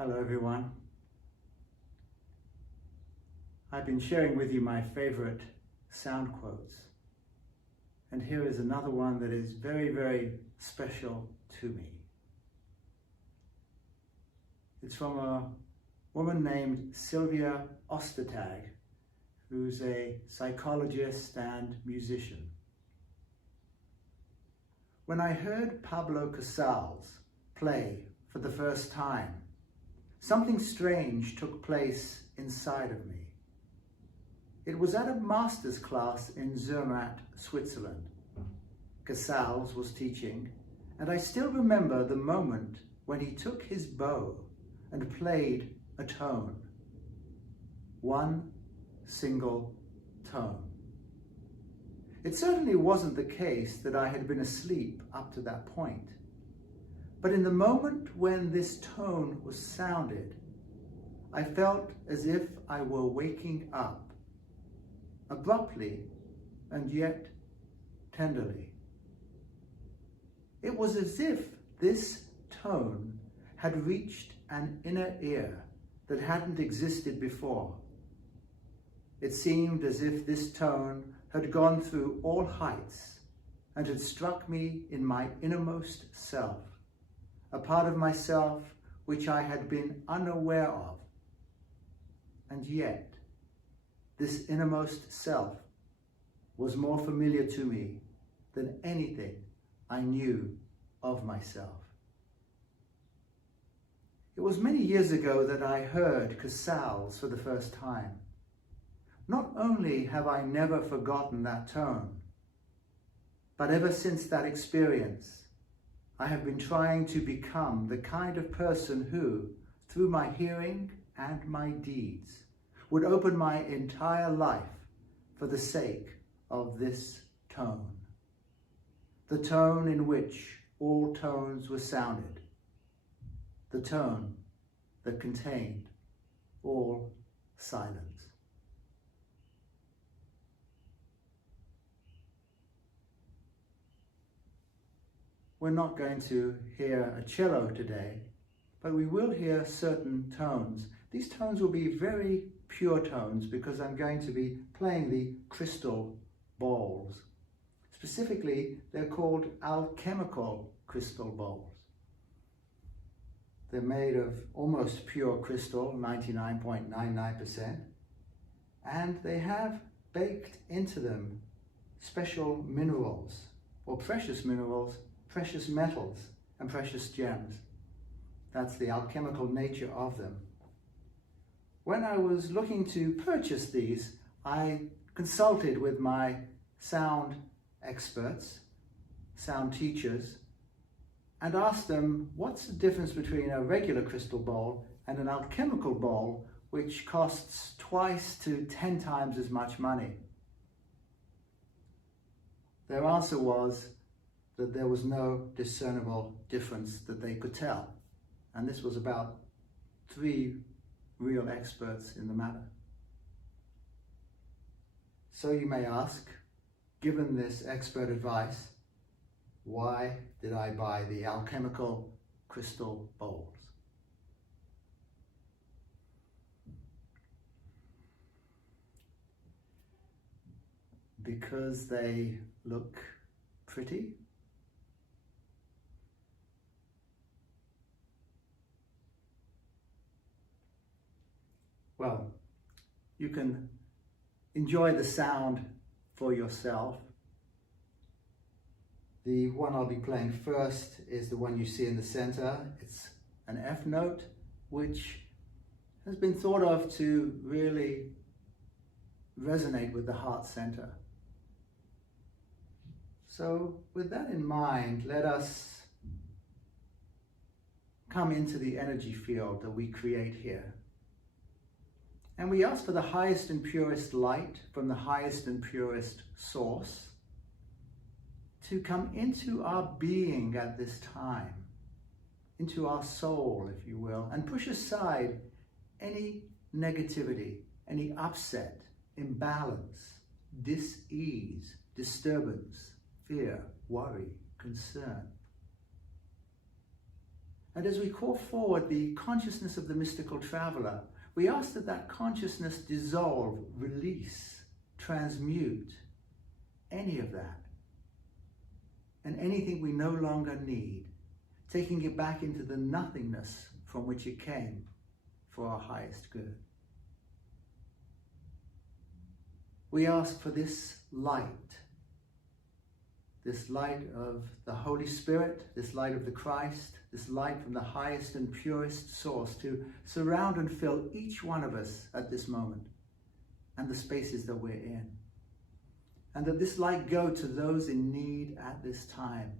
Hello everyone. I've been sharing with you my favorite sound quotes, and here is another one that is very, very special to me. It's from a woman named Sylvia Ostertag, who's a psychologist and musician. When I heard Pablo Casals play for the first time, something strange took place inside of me. It was at a master's class in Zermatt, Switzerland. Casals was teaching, and I still remember the moment when he took his bow and played a tone. One single tone. It certainly wasn't the case that I had been asleep up to that point. But in the moment when this tone was sounded, I felt as if I were waking up, abruptly and yet tenderly. It was as if this tone had reached an inner ear that hadn't existed before. It seemed as if this tone had gone through all heights and had struck me in my innermost self, a part of myself which I had been unaware of. And yet, this innermost self was more familiar to me than anything I knew of myself. It was many years ago that I heard Casals for the first time. Not only have I never forgotten that tone, but ever since that experience, I have been trying to become the kind of person who, through my hearing and my deeds, would open my entire life for the sake of this tone. The tone in which all tones were sounded. The tone that contained all silence. We're not going to hear a cello today, but we will hear certain tones. These tones will be very pure tones because I'm going to be playing the crystal bowls. Specifically, they're called alchemical crystal bowls. They're made of almost pure crystal, 99.99%, and they have baked into them special minerals, or precious minerals, precious metals, and precious gems. That's the alchemical nature of them. When I was looking to purchase these, I consulted with my sound experts, sound teachers, and asked them, what's the difference between a regular crystal bowl and an alchemical bowl, which costs twice to 10 times as much money? Their answer was that there was no discernible difference that they could tell. And this was about 3 real experts in the matter. So you may ask, given this expert advice, why did I buy the alchemical crystal bowls? Because they look pretty? Well, you can enjoy the sound for yourself. The one I'll be playing first is the one you see in the center. It's an F note, which has been thought of to really resonate with the heart center. So with that in mind, let us come into the energy field that we create here. And we ask for the highest and purest light from the highest and purest source to come into our being at this time, into our soul, if you will, and push aside any negativity, any upset, imbalance, dis-ease, disturbance, fear, worry, concern. And as we call forward the consciousness of the mystical traveler, we ask that that consciousness dissolve, release, transmute any of that and anything we no longer need, taking it back into the nothingness from which it came for our highest good. We ask for this light of the Holy Spirit, this light of the Christ, this light from the highest and purest source to surround and fill each one of us at this moment and the spaces that we're in. And that this light go to those in need at this time.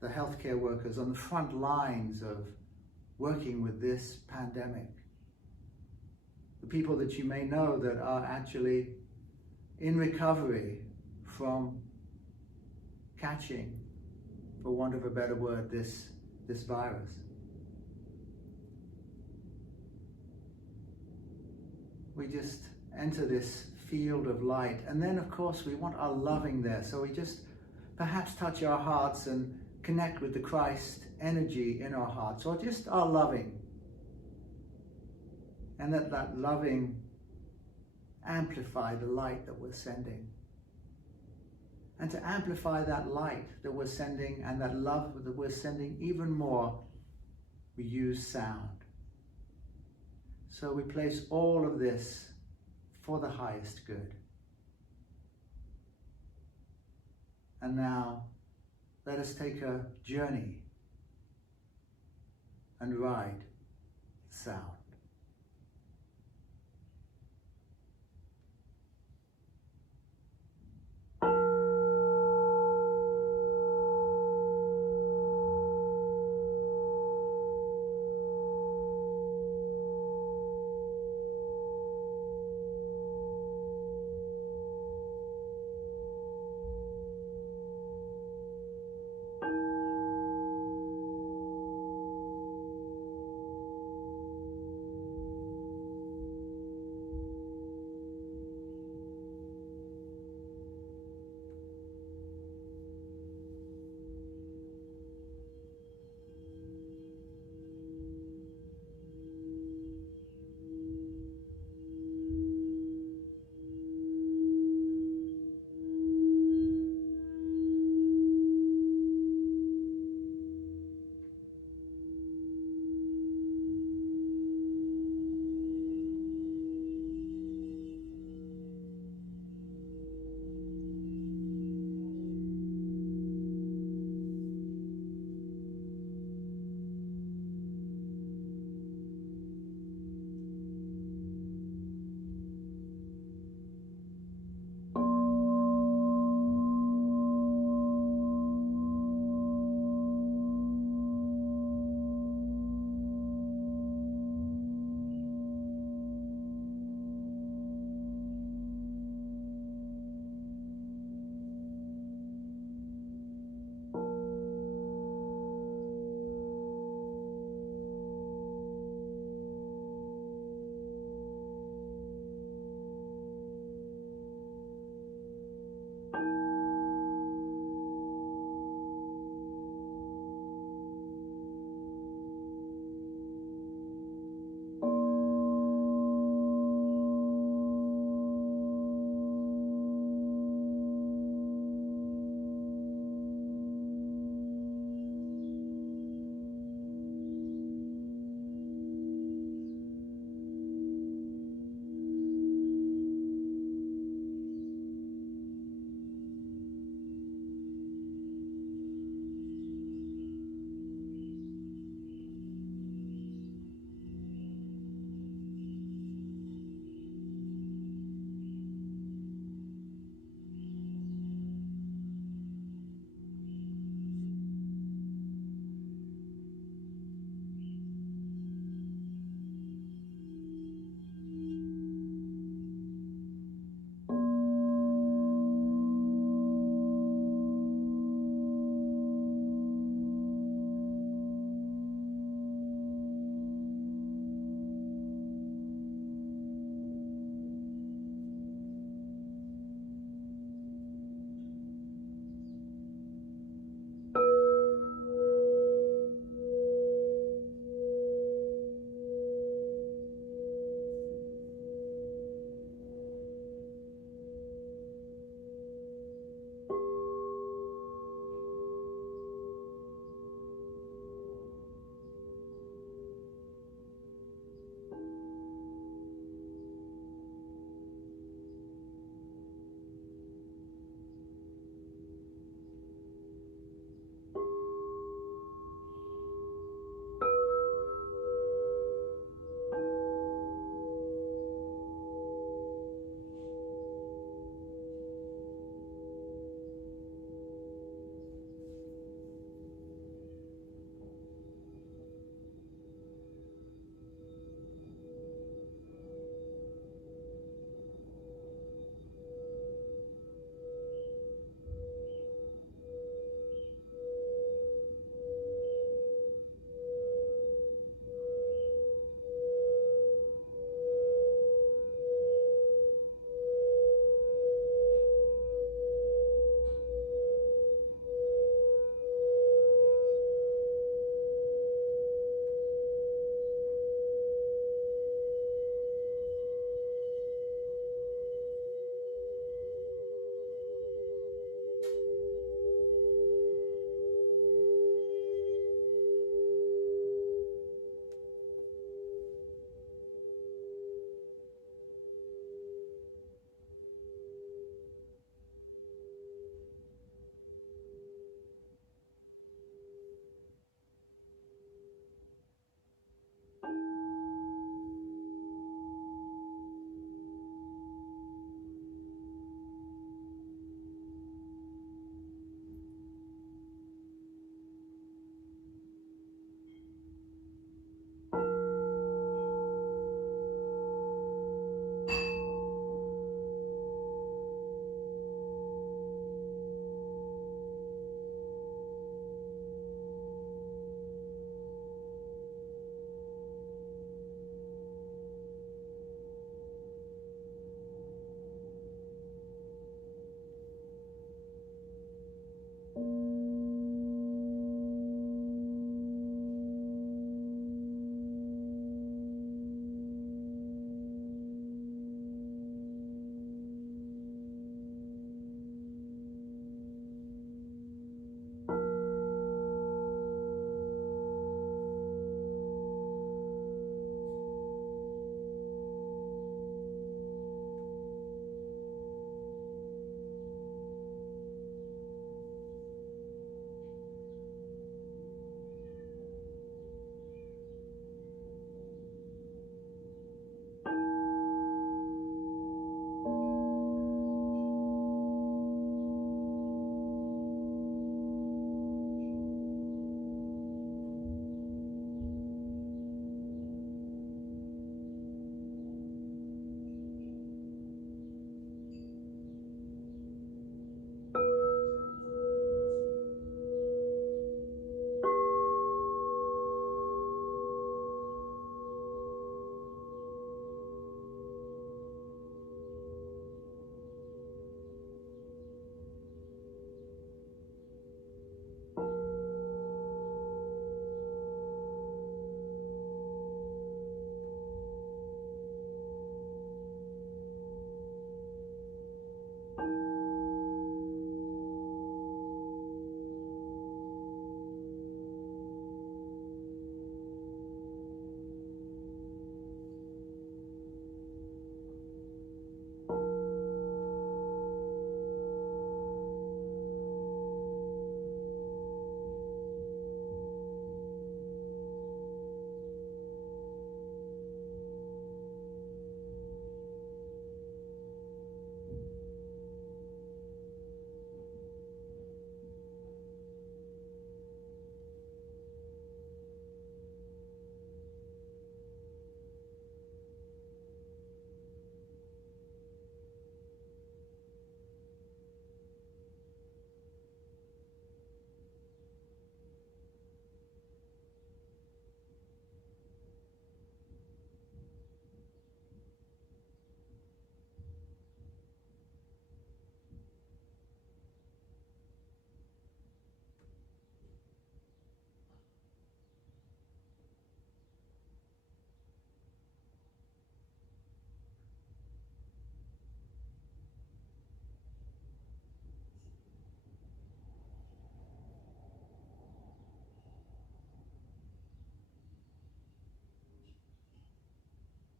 The healthcare workers on the front lines of working with this pandemic. The people that you may know that are actually in recovery from catching, for want of a better word, this virus. We just enter this field of light, and then of course we want our loving there, so we just perhaps touch our hearts and connect with the Christ energy in our hearts, or just our loving, and that loving amplify the light that we're sending. And to amplify that light that we're sending and that love that we're sending even more, we use sound. So we place all of this for the highest good. And now, let us take a journey and ride sound.